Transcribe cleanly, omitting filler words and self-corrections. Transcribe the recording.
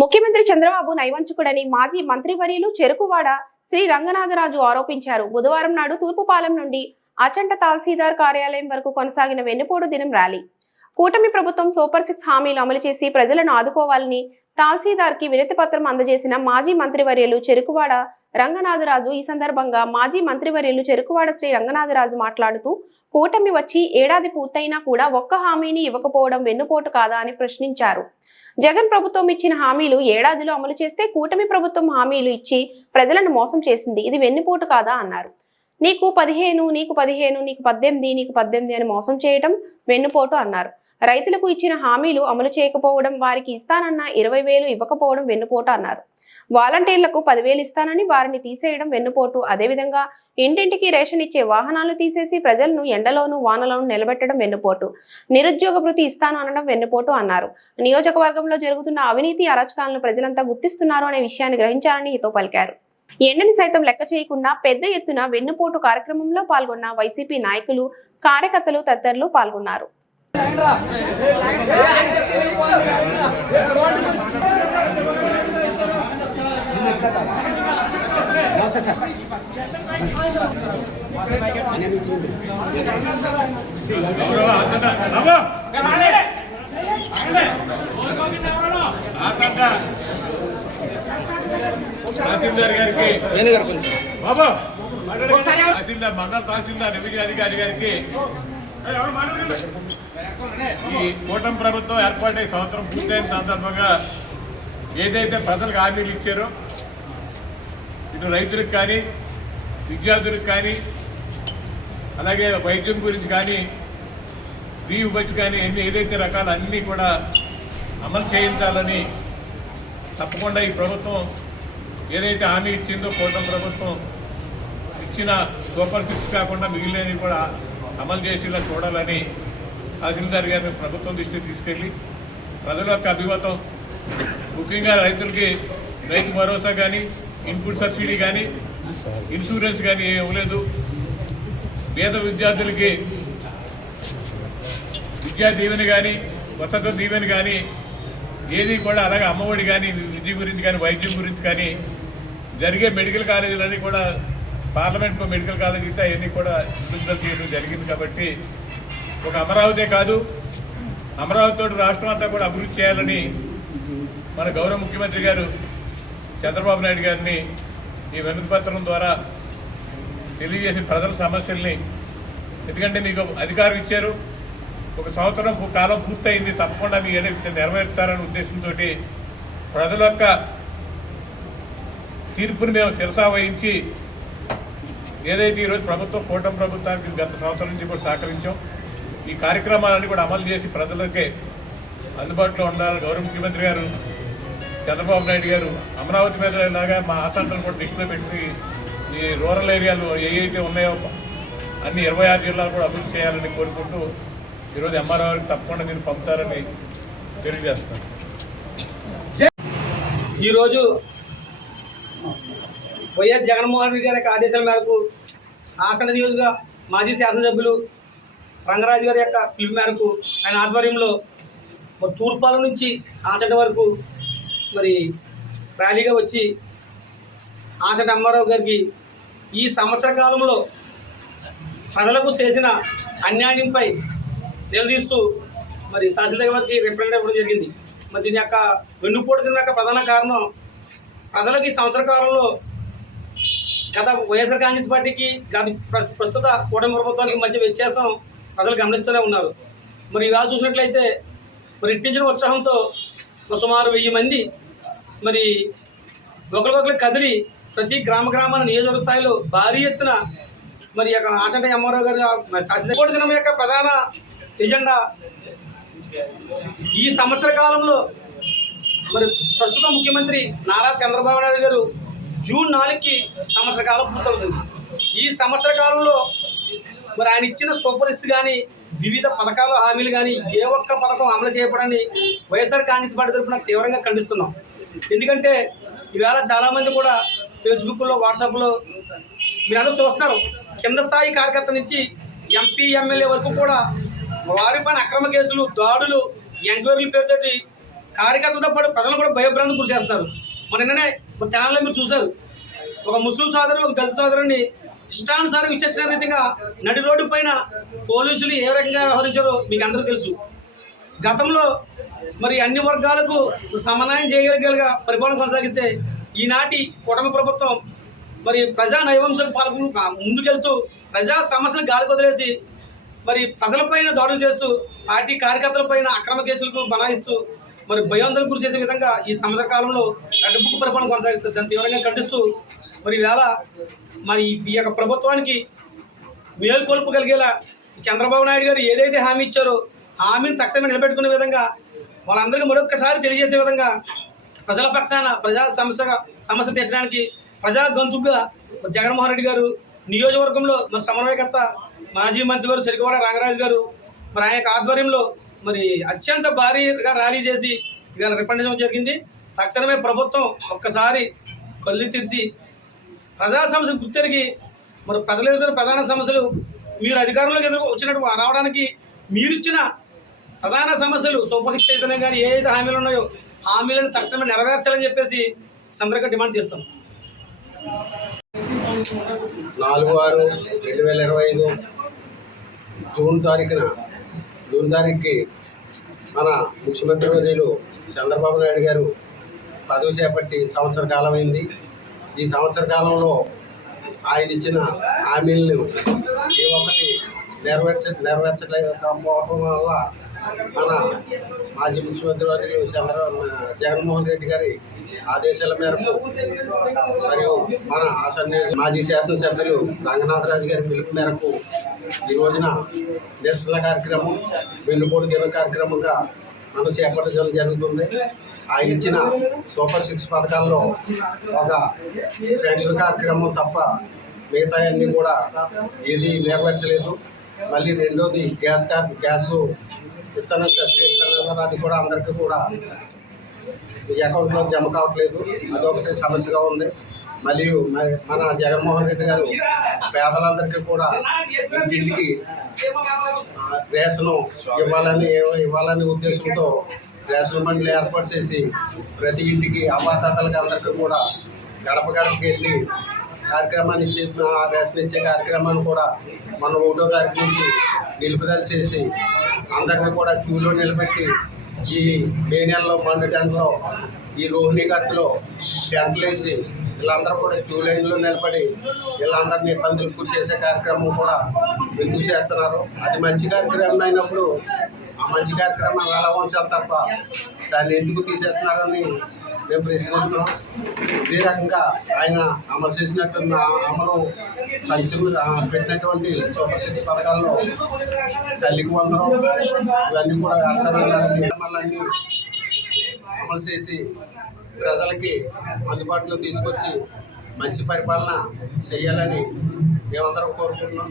ముఖ్యమంత్రి చంద్రబాబు నైవంచుకుడని మాజీ మంత్రివర్యులు చెరుకువాడ శ్రీ రంగనాథరాజు ఆరోపించారు. బుధవారం నాడు తూర్పుపాలెం నుండి అచంట తహసీల్దార్ కార్యాలయం వరకు కొనసాగిన వెన్నుపోటు దినం ర్యాలీ. కూటమి ప్రభుత్వం సూపర్ 6 హామీలు అమలు చేసి ప్రజలను ఆదుకోవాలని తహసీల్దార్కి వినతి పత్రం అందజేసిన మాజీ మంత్రివర్యులు చెరుకువాడ రంగనాథరాజు. ఈ సందర్భంగా మాజీ మంత్రివర్యులు చెరుకువాడ శ్రీ రంగనాథరాజు మాట్లాడుతూ, కూటమి వచ్చి ఏడాది పూర్తయినా కూడా ఒక్క హామీని ఇవ్వకపోవడం వెన్నుపోటు కాదా అని ప్రశ్నించారు. జగన్ ప్రభుత్వం ఇచ్చిన హామీలు ఏడాదిలో అమలు చేస్తే కూటమి ప్రభుత్వం హామీలు ఇచ్చి ప్రజలను మోసం చేసింది. ఇది వెన్నుపోటు కాదా అన్నారు. నీకు 15, నీకు 15, నీకు 18, నీకు 18 అని మోసం చేయడం వెన్నుపోటు అన్నారు. రైతులకు ఇచ్చిన హామీలు అమలు చేయకపోవడం, వారికి ఇస్తానన్న 20,000 ఇవ్వకపోవడం వెన్నుపోటు అన్నారు. వాలంటీర్లకు 10,000 ఇస్తానని వారిని తీసేయడం వెన్నుపోటు. అదేవిధంగా ఇంటింటికి రేషన్ ఇచ్చే వాహనాలు తీసేసి ప్రజలను ఎండలోనూ వానలోనూ నిలబెట్టడం వెన్నుపోటు. నిరుద్యోగ భృతి ఇస్తాను అనడం వెన్నుపోటు అన్నారు. నియోజకవర్గంలో జరుగుతున్న అవినీతి అరాచకాలను ప్రజలంతా గుర్తిస్తున్నారు అనే విషయాన్ని గ్రహించాలని హితో పలికారు. ఎండని సైతం లెక్క చేయకుండా పెద్ద ఎత్తున వెన్నుపోటు కార్యక్రమంలో పాల్గొన్న వైసీపీ నాయకులు, కార్యకర్తలు తదితరులు పాల్గొన్నారు. తహసీల్దార్ గారికి, తహసీల్దార్ మండల తహసీల్దార్ రెవెన్యూ అధికారి గారికి ఈ కూటమి ప్రభుత్వం ఏర్పాటై సంవత్సరం పూర్తయిన సందర్భంగా ఏదైతే ప్రజలకు హామీలు ఇచ్చారో, ఇటు రైతులకు కానీ, విద్యార్థులకు కానీ, అలాగే వైద్యం గురించి కానీ, ఫీజు బడ్జెట్ కానీ, ఏదైతే రకాల అన్నీ కూడా అమలు చేయించాలని తప్పకుండా ఈ ప్రభుత్వం ఏదైతే హామీ ఇచ్చిందో, కూటమి ప్రభుత్వం ఇచ్చిన సూపర్ 6 కాకుండా మిగిలినవి కూడా అమలు చేసేలా చూడాలని తహసీల్దార్ గారిని ప్రభుత్వం దృష్టికి తీసుకెళ్ళి ప్రజల యొక్క అభిమతం, ముఖ్యంగా రైతులకి రైతు భరోసా కానీ, ఇన్పుట్ సబ్సిడీ కానీ, ఇన్సూరెన్స్ కానీ ఇవ్వలేదు. పేద విద్యార్థులకి విద్యా దీవెన కానీ, వసతి దీవెన కానీ ఏది కూడా, అలాగే అమ్మఒడి కానీ, విద్య గురించి కానీ, వైద్యం గురించి కానీ, జరిగే మెడికల్ కాలేజీలన్నీ కూడా పార్లమెంట్లో మెడికల్ కాలేజీ ఇస్తే అవన్నీ కూడా విడుదల చేయడం జరిగింది. కాబట్టి ఒక అమరావతి కాదు, అమరావతితో రాష్ట్రం అంతా కూడా అభివృద్ధి చేయాలని మన గౌరవ ముఖ్యమంత్రి గారు చంద్రబాబు నాయుడు గారిని ఈ వినతి పత్రం ద్వారా తెలియజేసి ప్రజల సమస్యల్ని, ఎందుకంటే మీకు అధికారం ఇచ్చారు, ఒక సంవత్సరం కాలం పూర్తయింది, తప్పకుండా మీరు ఏదైతే నెరవేరుతారనే ఉద్దేశంతో ప్రజల యొక్క తీర్పుని మేము శిరసా వహించి ఏదైతే ఈరోజు ప్రభుత్వం, కూటమి ప్రభుత్వానికి గత సంవత్సరం నుంచి కూడా సహకరించాం. ఈ కార్యక్రమాలన్నీ కూడా అమలు చేసి ప్రజలకే అందుబాటులో ఉండాలని గౌరవ ముఖ్యమంత్రి గారు చంద్రబాబు నాయుడు గారు అమరావతి మీద ఇలాగా మా ఆతంత్రాలు కూడా దృష్టిలో పెట్టి ఈ రూరల్ ఏరియాలు ఏవైతే ఉన్నాయో అన్ని 26 జిల్లాలు కూడా అభివృద్ధి చేయాలని కోరుకుంటూ ఈరోజు ఎంఆర్ఓకి తప్పకుండా మీరు పంపుతారని తెలియజేస్తాను. ఈరోజు వైఎస్ జగన్మోహన్ రెడ్డి గారి ఆదేశాల మేరకు ఆచంట నియోజక మాజీ శాసనసభ్యులు రంగరాజు గారి యొక్క పిలుపు మేరకు ఆయన ఆధ్వర్యంలో తూర్పాల నుంచి ఆచంట వరకు మరి ర్యాలీగా వచ్చి ఆచంట అమ్మారావు గారికి ఈ సంవత్సర కాలంలో ప్రజలకు చేసిన అన్యాయంపై నిలదీస్తూ మరి తహసీల్దార్ గారికి రిప్రజెంట్ ఇవ్వడం జరిగింది. మరి దీని యొక్క వెన్నుపోటు దీని యొక్క ప్రధాన కారణం, ప్రజలకు ఈ సంవత్సర కాలంలో గత వైఎస్ఆర్ కాంగ్రెస్ పార్టీకి ప్రస్తుత కూటమి ప్రభుత్వానికి మధ్య వ్యత్యాసం ప్రజలు గమనిస్తూనే ఉన్నారు. మరి ఇవాళ చూసినట్లయితే మరి ఇట్టించిన ఉత్సాహంతో సుమారు 1000 మంది మరి ఒకరికొకరు కదిలి ప్రతి గ్రామాల నియోజకవర్గ స్థాయిలో భారీ ఎత్తున మరి యొక్క ఆచంట అమ్మారావు గారు తహసీల్దార్ దినం యొక్క ప్రధాన ఎజెండా ఈ సంవత్సర కాలంలో మరి ప్రస్తుత ముఖ్యమంత్రి నారా చంద్రబాబు నాయుడు గారు జూన్ 4కి సంవత్సర కాలం పూర్తవుతుంది. ఈ సంవత్సర కాలంలో మరి ఆయన ఇచ్చిన సూపర్ 6 కానీ, వివిధ పథకాల హామీలు కానీ ఏ ఒక్క పథకం అమలు చేయబడని వైఎస్ఆర్ కాంగ్రెస్ పార్టీ తరఫున తీవ్రంగా ఖండిస్తున్నాం. ఎందుకంటే ఈవేళ చాలామంది కూడా ఫేస్బుక్లో, వాట్సాప్లో మీరందరూ చూస్తున్నారు, కింద స్థాయి కార్యకర్త నుంచి ఎంపీ, ఎమ్మెల్యే వరకు కూడా వారిపైన అక్రమ కేసులు, దాడులు, ఎంక్వైరీల పేరుతోటి కార్యకర్తలతో పాటు ప్రజలు కూడా భయభ్రాంతి గురి చేస్తారు. నిన్ననే మన ఛానల్లో మీరు చూశారు, ఒక ముస్లిం సోదరు ఒక దళిత సోదరుని ఇష్టానుసారం విచక్షణ రీతిగా నడి రోడ్డు పైన పోలీసులు ఏ రకంగా వ్యవహరించారో మీకు అందరూ తెలుసు. గతంలో మరి అన్ని వర్గాలకు సమన్వయం చేయగలిగేలా పరిపాలన కొనసాగిస్తే ఈనాటి కూటమి ప్రభుత్వం మరి ప్రజా నైవంశం పాల్గొని ముందుకెళ్తూ ప్రజా సమస్యలు గాలి వదిలేసి మరి ప్రజలపైన దాడులు చేస్తూ పార్టీ కార్యకర్తలపైన అక్రమ కేసులకు బనాయిస్తూ మరి భయాందోళన గురి చేసే విధంగా ఈ సంవత్సర కాలంలో రెడ్డబుక్ పరిపాలన కొనసాగిస్తుంది. దాన్ని తీవ్రంగా ఖండిస్తూ మరి ఈవేళ మరి ఈ యొక్క ప్రభుత్వానికి మేల్కొల్పగలిగేలా చంద్రబాబు నాయుడు గారు ఏదైతే హామీ ఇచ్చారో హామీని తక్షణమే నిలబెట్టుకునే విధంగా వాళ్ళందరికీ మరొకసారి తెలియజేసే విధంగా ప్రజల పక్షాన ప్రజా సమస్య తీర్చడానికి ప్రజా గొంతుగా జగన్మోహన్ రెడ్డి గారు నియోజకవర్గంలో మరి సమన్వయకర్త మాజీ మంత్రి గారు చెరుకువాడ రంగరాజు గారు మరి ఆయన యొక్క ఆధ్వర్యంలో మరి అత్యంత భారీగా ర్యాలీ చేసి ఇవాళ రిప్రజెంటేషన్ జరిగింది. తక్షణమే ప్రభుత్వం ఒక్కసారి కళ్ళు తెరిచి ప్రజా సమస్యలు గుర్తెరిగి మరి ప్రజలు ఎదుర్కొన్న ప్రధాన సమస్యలు మీరు అధికారంలోకి వచ్చినట్టు రావడానికి మీరిచ్చిన ప్రధాన సమస్యలు సూపర్ సిక్స్ అయితేనే కానీ ఏ అయితే హామీలు ఉన్నాయో హామీలను తక్షణమే నెరవేర్చాలని చెప్పేసి సందర్భంగా డిమాండ్ చేస్తాం. 4/6/2025 జూన్ తారీఖుకి మన ముఖ్యమంత్రి వర్యులు చంద్రబాబు నాయుడు గారు పదవి చేపట్టి సంవత్సర కాలమైంది. ఈ సంవత్సర కాలంలో ఆయన ఇచ్చిన హామీలను ఏ ఒక్కటి నెరవేర్చలేకపోవడం వల్ల మన మాజీ ముఖ్యమంత్రి వర్యులు జగన్మోహన్ రెడ్డి గారి ఆదేశాల మేరకు మరియు మన ఆసన్న మాజీ శాసనసభ్యులు రంగనాథరాజు గారి పిలుపు మేరకు ఈ రోజున నిరసన కార్యక్రమం వెన్నుపోటు దిన కార్యక్రమంగా మనం చేపట్టడం జరుగుతుంది. ఆయన ఇచ్చిన సూపర్ సిక్స్ పథకాల్లో ఒక పెన్షన్ కార్యక్రమం తప్ప మిగతా అన్నీ కూడా ఏది నెరవేర్చలేదు. మళ్ళీ రెండోది గ్యాస్ విత్తనం సబ్సిడీ అది కూడా అందరికీ కూడా ఈ అకౌంట్లో జమ కావట్లేదు. అదొకటి సమస్యగా ఉంది. మరియు మన జగన్మోహన్ రెడ్డి గారు పేదలందరికీ కూడా ఇంటింటికి రేషను ఇవ్వాలనే ఉద్దేశంతో రేషన్ మండలి ఏర్పాటు చేసి ప్రతి ఇంటికి అవ్వాతాతలకి అందరికీ కూడా గడప గడపకి వెళ్ళి కార్యక్రమాన్ని రేషన్ ఇచ్చే కార్యక్రమాన్ని కూడా మన 1వ తారీఖు నుంచి నిలుపుదల చేసి అందరినీ కూడా క్యూలో నిలబెట్టి ఈ మే నెలలో మండు టెంట్లో ఈ రోహిణి గత్తులో టెంట్లు వేసి వీళ్ళందరూ కూడా క్యూ లైన్లో నిలబడి వీళ్ళందరినీ ఇబ్బందులు గురి చేసే కార్యక్రమం కూడా ఎందుకు చేస్తున్నారు. అది మంచి కార్యక్రమం అయినప్పుడు ఆ మంచి కార్యక్రమం ఎలా ఉంచాలి తప్ప దాన్ని ఎందుకు తీసేస్తున్నారని మేము ప్రశ్నిస్తున్నాం. ఇదే రకంగా ఆయన అమలు సంక్షేమ పెట్టినటువంటి సూపర్ సిక్స్ పథకాల్లో తల్లికి వందనం ఇవన్నీ కూడా అర్థమన్నారని అమలు చేసి ప్రజలకి అందుబాటులో తీసుకొచ్చి మంచి పరిపాలన చేయాలని మేమందరం కోరుకుంటున్నాం.